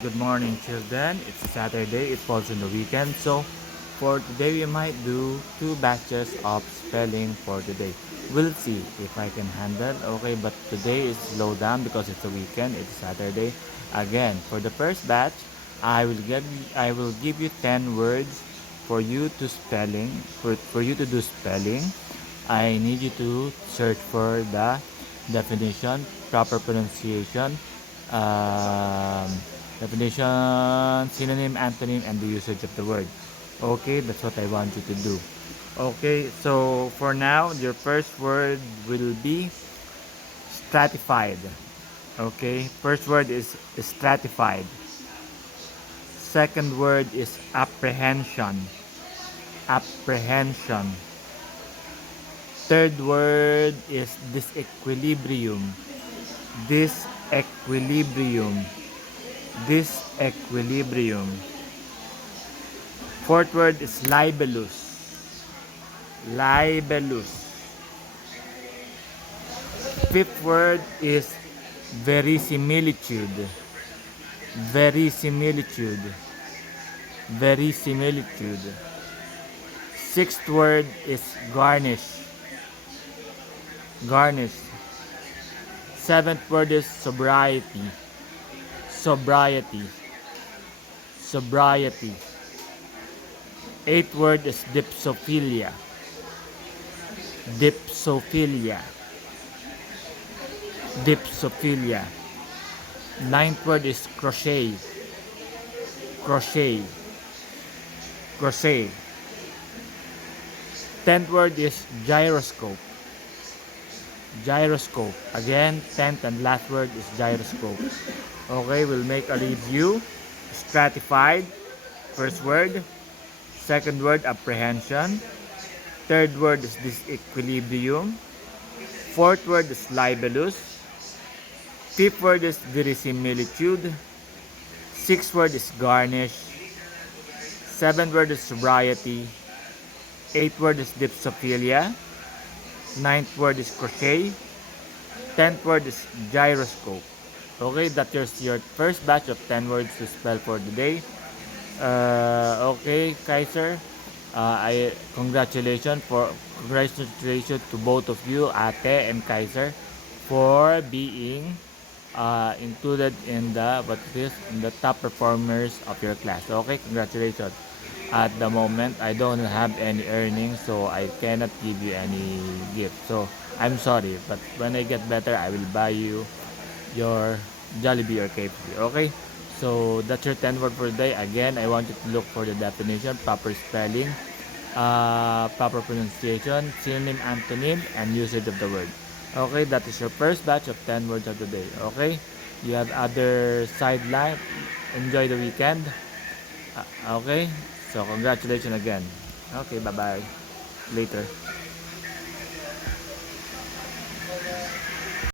Good morning, children. It's Saturday. It falls on the weekend. So, for today, we might do two batches of spelling for today. We'll see if I can handle. Okay, but today is slow down because it's a weekend. It's Saturday. Again, for the first batch, I will give you 10 words for you to spelling for you to do spelling. I need you to search for the definition, proper pronunciation, um, definition, synonym, antonym, and the usage of the word. Okay, that's what I want you to do. Okay, so for now, your first word will be stratified. Okay, first word is stratified. Second word is apprehension. Apprehension. Third word is disequilibrium. Disequilibrium. Disequilibrium. Fourth word is libellus. Libellus. Fifth word is verisimilitude. Verisimilitude. Verisimilitude. Sixth word is garnish. Garnish. Seventh word is sobriety. Sobriety. Sobriety. Eighth word is dipsophilia. Dipsophilia. Dipsophilia. Ninth word is crochet. Crochet. Crochet. Tenth word is gyroscope. Gyroscope. Again, tenth and last word is gyroscope. Okay, we'll make a review. Stratified. First word. Second word, apprehension. Third word is disequilibrium. Fourth word is libellus. Fifth word is verisimilitude. Sixth word is garnish. Seventh word is sobriety. Eighth word is dipsophilia. Ninth word is crochet. Tenth word is gyroscope. Okay, that's your first batch of 10 words to spell for today. Okay, Kaiser. I congratulations to both of you, Ate and Kaiser, for being included in the top performers of your class. Okay, congratulations. At the moment, I don't have any earnings, so I cannot give you any gift. So I'm sorry, but when I get better, I will buy you your Jollibee or KFC. Okay? So that's your 10 word for today. Again, I want you to look for the definition, proper spelling, proper pronunciation, synonym, antonym, and usage of the word. Okay, that is your first batch of 10 words of the day. Okay? You have other sideline. Enjoy the weekend. Okay? So congratulations again. Okay, bye-bye. Later.